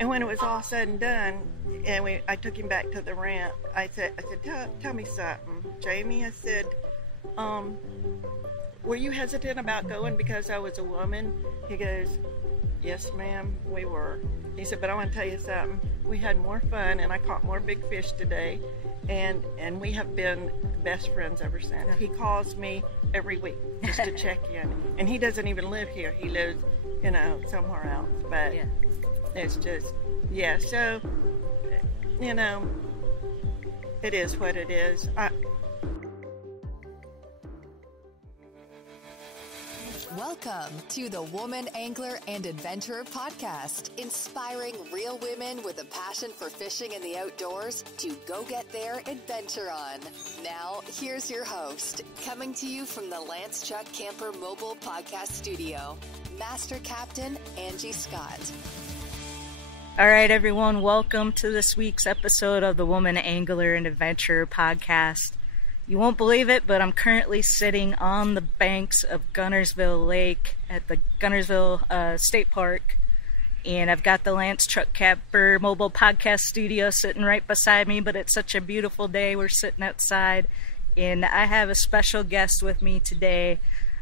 And when it was all said and done, and I took him back to the ramp, I said, tell me something, Jamie. I said, were you hesitant about going because I was a woman? He goes, yes, ma'am, we were. He said, but I want to tell you something. We had more fun, and I caught more big fish today, and we have been best friends ever since. He calls me every week just to check in, and he doesn't even live here. He lives, somewhere else, but yeah. It's just, yeah, so, it is what it is. Welcome to the Woman Angler and Adventurer Podcast, inspiring real women with a passion for fishing and the outdoors to go get their adventure on. Now, here's your host, coming to you from the Lance Chuck Camper Mobile Podcast Studio, Master Captain Angie Scott. All right, everyone, welcome to this week's episode of the Woman Angler and Adventurer Podcast. You won't believe it, but I'm currently sitting on the banks of Guntersville Lake at the Guntersville State Park, and I've got the Lance Truck Camper Mobile Podcast Studio sitting right beside me, but it's such a beautiful day. We're sitting outside, and I have a special guest with me today,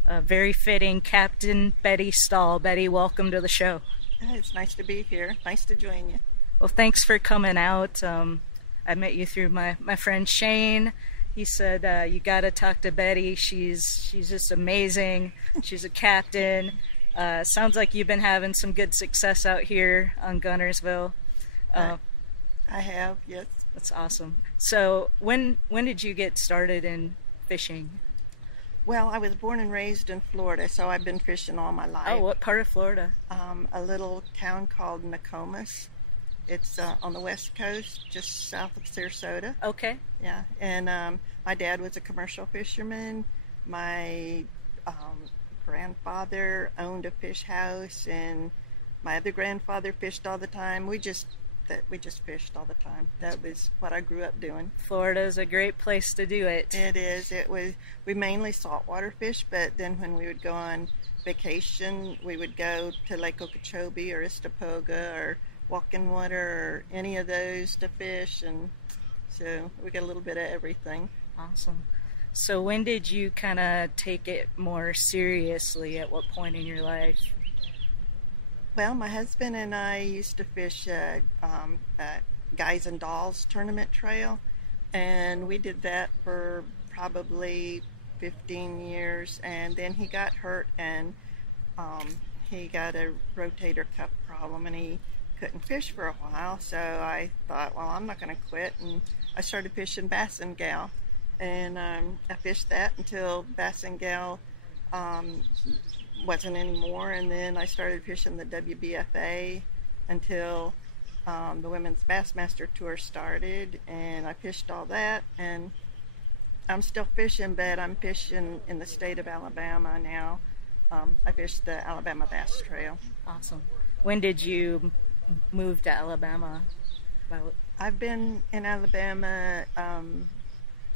very fitting, Captain Betty Stahl. Betty, welcome to the show. It's nice to be here. Nice to join you. Well, thanks for coming out. I met you through my friend Shane. He said, you got to talk to Betty. She's just amazing. She's a captain. Sounds like you've been having some good success out here on Guntersville. I have, yes. That's awesome. So when did you get started in fishing? Well, I was born and raised in Florida, so I've been fishing all my life. Oh, what part of Florida? A little town called Mecca. It's on the west coast, just south of Sarasota. Okay. Yeah, and my dad was a commercial fisherman. My grandfather owned a fish house, and my other grandfather fished all the time. We just fished all the time. That was what I grew up doing. Florida's a great place to do it. It is. We mainly saltwater fish, but then when we would go on vacation, we would go to Lake Okeechobee or Istapoga or Walking Water or any of those to fish, and so we got a little bit of everything. Awesome. So when did you kind of take it more seriously? At what point in your life? Well, my husband and I used to fish Guys and Dolls tournament trail, and we did that for probably 15 years, and then he got hurt, and he got a rotator cuff problem, and he couldn't fish for a while, so I thought, well, I'm not going to quit, and I started fishing Bassin Gals, and I fished that until Bassin Gals wasn't anymore, and then I started fishing the WBFA until the Women's Bassmaster Tour started, and I fished all that, and I'm still fishing, but I'm fishing in the state of Alabama now. I fished the Alabama Bass Trail. Awesome. When did you move to Alabama? I've been in Alabama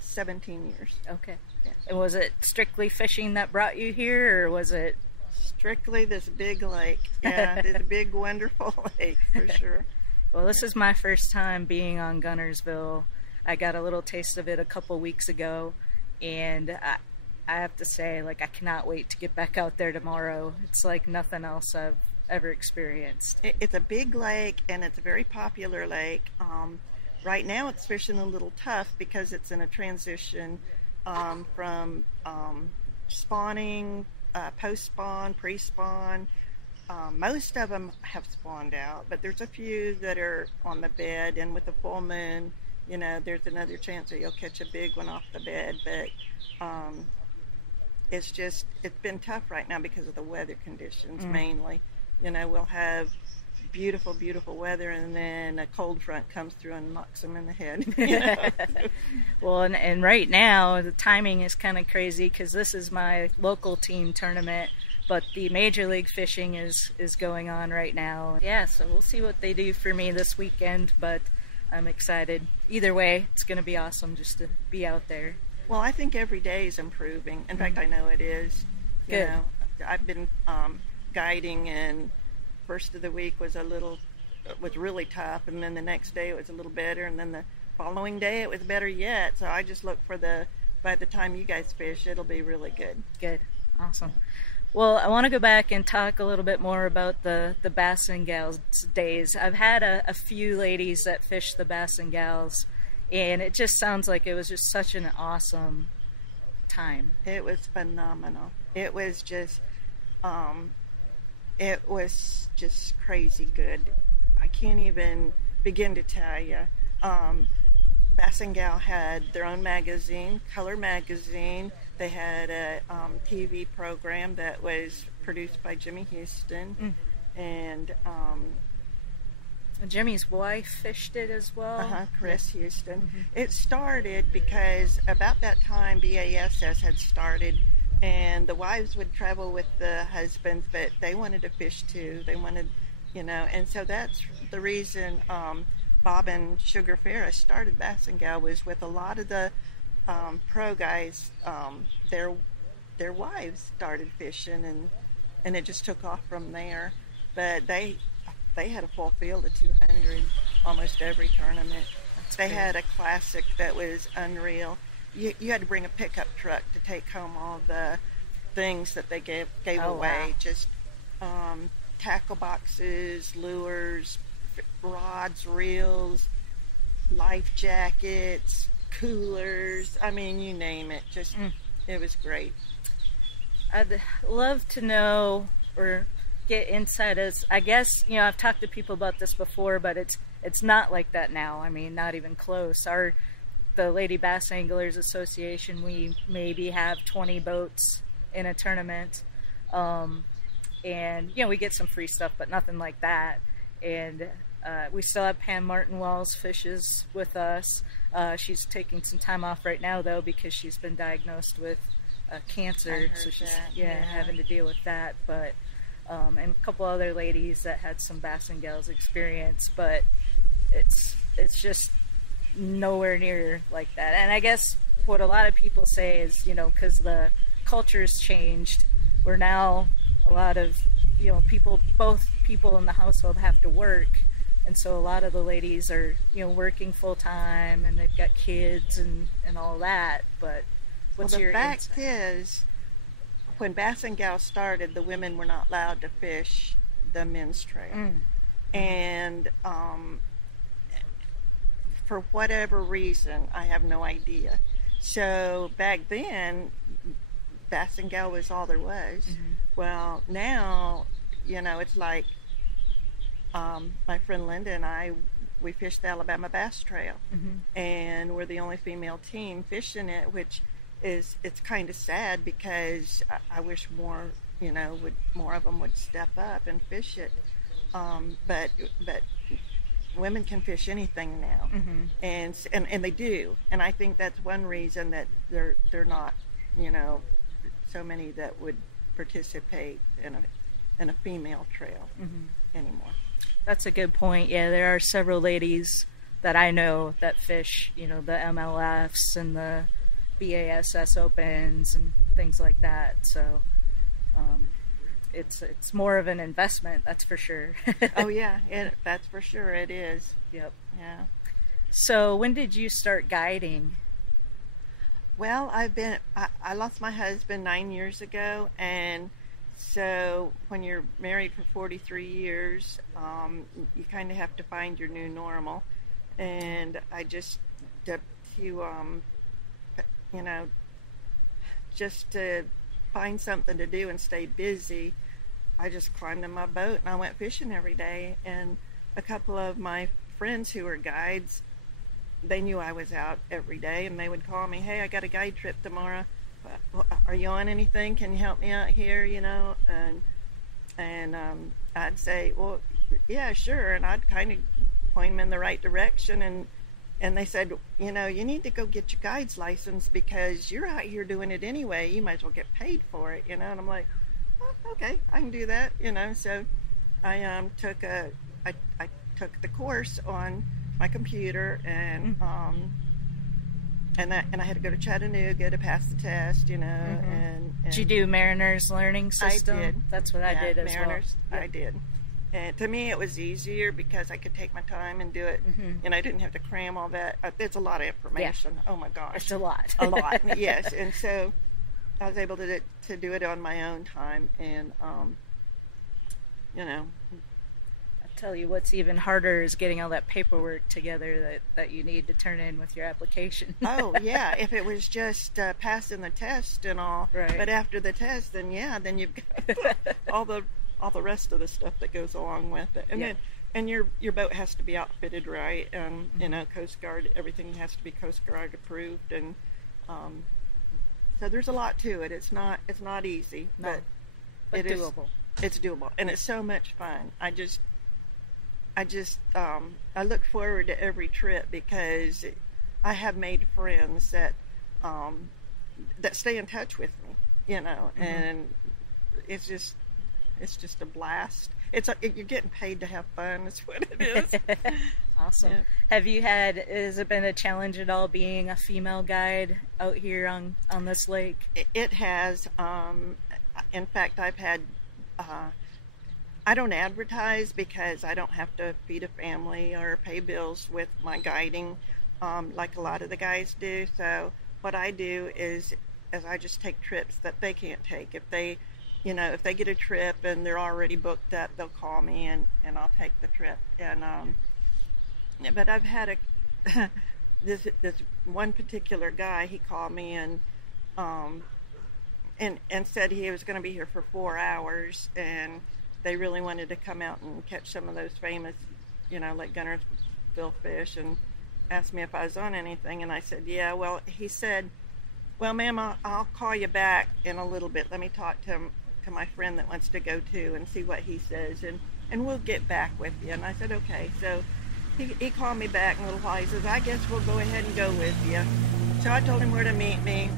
17 years. Okay. Yeah. And was it strictly fishing that brought you here, or was it strictly this big lake? Yeah, this big, wonderful lake, for sure. Well, this is my first time being on Guntersville. I got a little taste of it a couple weeks ago, and I have to say, I cannot wait to get back out there tomorrow. It's like nothing else I've ever experienced. It's a big lake, and it's a very popular lake. Right now it's fishing a little tough because it's in a transition from spawning, post-spawn, pre-spawn. Most of them have spawned out, but there's a few that are on the bed, and with the full moon, there's another chance that you'll catch a big one off the bed, but it's been tough right now because of the weather conditions, mainly. We'll have beautiful, beautiful weather, and then a cold front comes through and knocks them in the head. Well, and right now the timing is kind of crazy because this is my local team tournament, but the Major League fishing is going on right now. Yeah, so we'll see what they do for me this weekend, but I'm excited. Either way, it's going to be awesome just to be out there. Well, I think every day is improving. In fact, I know it is. Good. I've been guiding and first of the week was really tough, and then the next day it was a little better, and then the following day it was better yet. So I just look for by the time you guys fish, it'll be really good. Good. Awesome. Well, I want to go back and talk a little bit more about the Bassin Gals days. I've had a few ladies that fish the Bassin Gals, and it just sounds like it was just such an awesome time. It was phenomenal. It was just crazy good. I can't even begin to tell you. Bassin Gal had their own magazine, Color Magazine. They had a TV program that was produced by Jimmy Houston, and Jimmy's wife fished it as well. Chris Houston. Mm-hmm. It started because about that time BASS had started, and the wives would travel with the husbands, but they wanted to fish too. They wanted, and so that's the reason Bob and Sugar Ferris started Bassin Gal, was with a lot of the pro guys. Their wives started fishing, and it just took off from there. But they had a full field of 200 almost every tournament. They had a classic that was unreal. You had to bring a pickup truck to take home all the things that they gave away. Wow. Just tackle boxes, lures, rods, reels, life jackets, coolers. I mean, you name it. It was great. I'd love to know or get insight as, I guess, I've talked to people about this before, but it's not like that now. I mean, not even close. The Lady Bass Anglers Association, we maybe have 20 boats in a tournament. And, we get some free stuff, but nothing like that. And we still have Pam Martin Wells fishes with us. She's taking some time off right now, though, because she's been diagnosed with cancer. So she's having to deal with that. But and a couple other ladies that had some Bassin Gals experience, but it's just nowhere near like that. And I guess what a lot of people say is, because the culture's changed, we're now a lot of, both people in the household have to work, and so a lot of the ladies are, working full time, and they've got kids and all that. But what's your fact is, when Bassin Gal started, the women were not allowed to fish the men's trail. And for whatever reason, I have no idea. So back then, Bassin Gal was all there was. Well, now, it's like my friend Linda and I, we fished the Alabama Bass Trail, and we're the only female team fishing it, which it's kind of sad, because I wish more of them would step up and fish it. But women can fish anything now, and they do, and I think that's one reason that they're not, so many that would participate in a female trail anymore. That's a good point. Yeah, there are several ladies that I know that fish, the MLFs and the BASS Opens and things like that. So it's more of an investment, that's for sure. Oh yeah, that's for sure. It is. Yep. Yeah. So when did you start guiding? Well, I lost my husband 9 years ago, and so when you're married for 43 years, you kind of have to find your new normal. And I just, just to find something to do and stay busy, I just climbed in my boat and I went fishing every day. And a couple of my friends who were guides, they knew I was out every day, and they would call me, "Hey, I got a guide trip tomorrow. Are you on anything? Can you help me out here?" And I'd say, "Well, yeah, sure." And I'd kind of point them in the right direction. And they said, "You need to go get your guide's license, because you're out here doing it anyway. You might as well get paid for it." And I'm like, "Oh, okay, I can do that." So I took the course on my computer, and I had to go to Chattanooga to pass the test, and did you do Mariner's Learning System? I did. That's what I did as Mariners, well. I did. And to me, it was easier because I could take my time and do it, and I didn't have to cram all that. It's a lot of information. Yeah. Oh my gosh, it's a lot. A lot, yes. And so I was able to do it on my own time, and you know. I tell you, what's even harder is getting all that paperwork together that you need to turn in with your application. Oh yeah, if it was just passing the test and all, right. But after the test, then you've got all the rest of the stuff that goes along with it, and then and your boat has to be outfitted right, and you know, Coast Guard, everything has to be Coast Guard approved, and so there's a lot to it. It's not easy, no, but it doable. It's doable, and it's so much fun. I look forward to every trip because I have made friends that stay in touch with me, you know, and it's just a blast. You're getting paid to have fun. That's what it is. Awesome. Yeah. Has it been a challenge at all being a female guide out here on this lake? It has. In fact, I've had. I don't advertise because I don't have to feed a family or pay bills with my guiding like a lot of the guys do. So what I do is I just take trips that they can't take. If they get a trip and they're already booked up, they'll call me and I'll take the trip. And but I've had this one particular guy. He called me and said he was going to be here for 4 hours, and they really wanted to come out and catch some of those famous, you know, Lake Guntersville fish, and asked me if I was on anything, and I said, yeah. Well, he said, well, ma'am, I'll call you back in a little bit. Let me talk to my friend that wants to go too and see what he says, and we'll get back with you. And I said, okay. So he called me back in a little while. He says, I guess we'll go ahead and go with you. So I told him where to meet me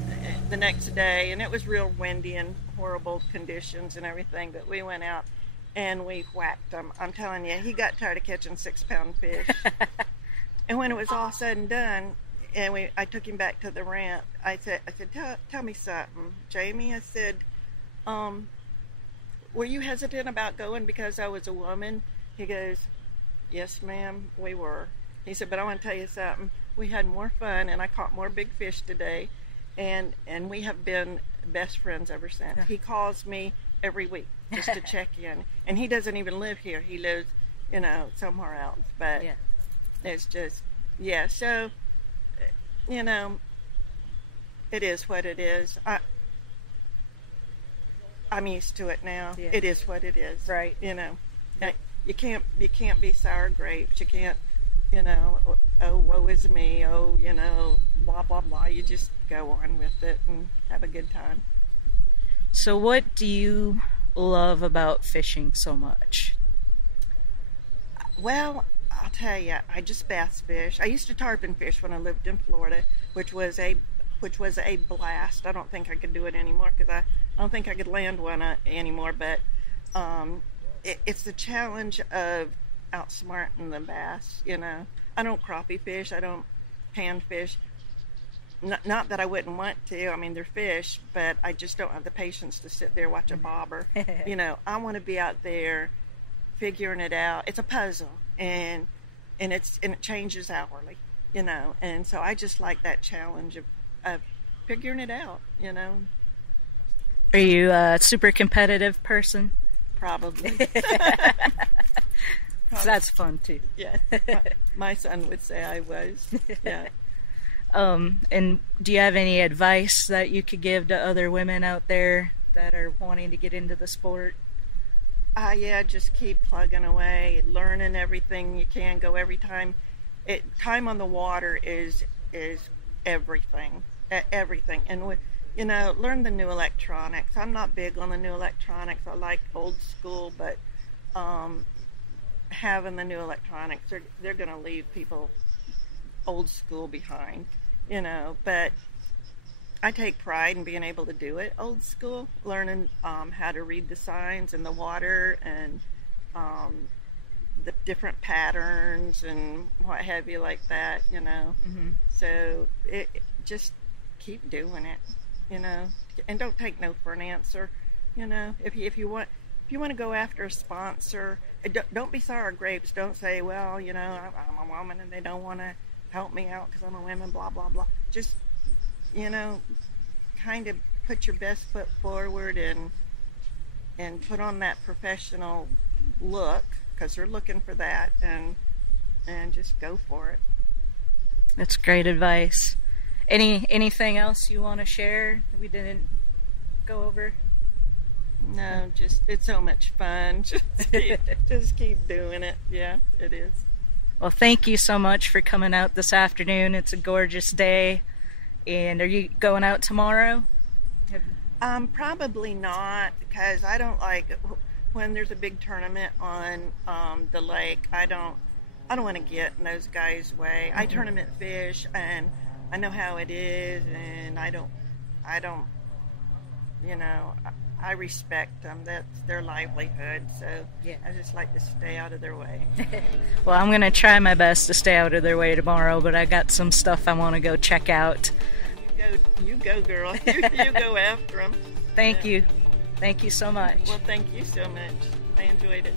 the next day, and it was real windy and horrible conditions and everything, but we went out and we whacked them. I'm telling you, he got tired of catching 6-pound fish. And when it was all said and done, and I took him back to the ramp, I said, tell me something, Jamie. I said, were you hesitant about going because I was a woman? He goes, yes, ma'am, we were. He said, but I want to tell you something. We had more fun, and I caught more big fish today, and we have been best friends ever since. Yeah. He calls me every week just to check in, and he doesn't even live here. He lives, you know, somewhere else. But it's just, so, you know, it is what it is. I'm used to it now. Yeah. It is what it is. Right. You know, you can't be sour grapes. You can't, you know, oh, woe is me. Oh, you know, blah, blah, blah. You just go on with it and have a good time. So what do you love about fishing so much? Well, I'll tell you, I just bass fish. I used to tarpon fish when I lived in Florida, which was a blast. I don't think I could do it anymore because I don't think I could land one anymore. But it's the challenge of outsmarting the bass. You know, I don't crappie fish. I don't pan fish. Not that I wouldn't want to. I mean, they're fish, but I just don't have the patience to sit there watch a bobber. You know, I want to be out there figuring it out. It's a puzzle, and it changes hourly. You know, and so I just like that challenge of figuring it out. You know. Are you a super competitive person? Probably. That's fun too. Yeah, my son would say I was. Yeah. And do you have any advice that you could give to other women out there that are wanting to get into the sport? Yeah, just keep plugging away, learning everything you can. Go every time. Time on the water is everything, and with, you know, learn the new electronics. I'm not big on the new electronics. I like old school, but having the new electronics, they're going to leave people old school behind, you know. But I take pride in being able to do it old school, learning how to read the signs in the water and the different patterns and what have you like that, you know. Mm-hmm. So just keep doing it, you know, and don't take no for an answer, you know. If you want, if you want to go after a sponsor, don't be sour grapes. Don't say, well, you know, I'm a woman and they don't want to help me out because I'm a woman, blah, blah, blah. Just, you know, kind of put your best foot forward and put on that professional look, because they're looking for that, and just go for it. That's great advice. Anything else you want to share that we didn't go over? No, just it's so much fun. Just keep doing it. Yeah, it is. Well, thank you so much for coming out this afternoon. It's a gorgeous day. And are you going out tomorrow? Probably not, because I don't like when there's a big tournament on the lake. I don't want to get in those guys' way. I tournament fish, and I know how it is, and I don't, you know, I respect them. That's their livelihood, so yeah. I just like to stay out of their way. Well, I'm going to try my best to stay out of their way tomorrow, but I got some stuff I want to go check out. You go, girl. You go after them. Thank you. Thank you so much. Well, thank you so much. I enjoyed it.